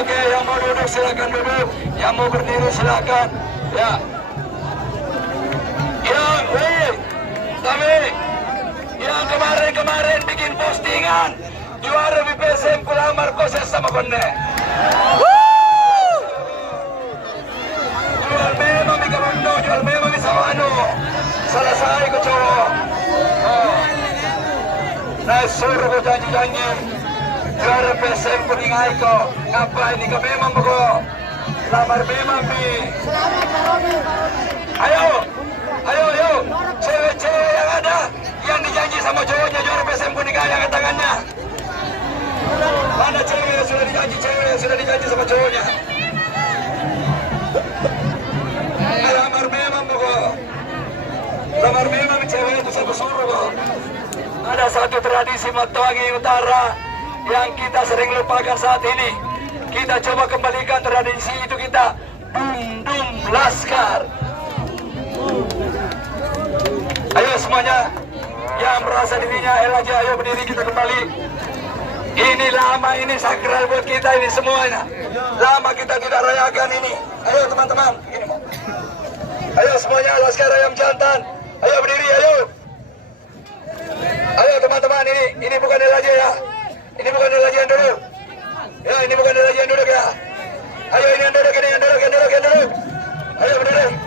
Oke, yang mau duduk silakan duduk, yang mau berdiri silakan. Ya. Tapi yang kemarin bikin postingan juara BPSM pelamar proses sama konde. Jual memang di Kamundo, jual memang di Sawano. Selesai ke cowok. Nah suruh ko janji-janji juara BPSM kuningai ko. Ngapain ini ka memang ko? Lamar memang bi. Ayo. Cewek-cewek yang ada yang dijanji sama cowoknya juara PSM Kuningan yang angkat tangannya. Mana cewek yang sudah dijanji sama cowoknya? Lamar memang pokok. Lamar memang cewek itu saya suruh kok. Ada satu tradisi Matoangi Utara yang kita sering lupakan saat ini. Kita coba kembalikan tradisi itu kita. Dum Laskar. Ayo semuanya yang merasa dirinya aja, ayo berdiri kita kembali. Ini lama, ini sakral buat kita ini semuanya. Lama kita tidak rayakan ini. Ayo teman-teman, ayo semuanya Laskar Ayam Jantan. Ayo berdiri, ayo. Ayo teman-teman, ini bukan aja ya. Ini bukan aja yang duduk. Ya, ini bukan aja yang duduk ya. Ayo ini yang duduk, yang duduk. Ayo berdiri.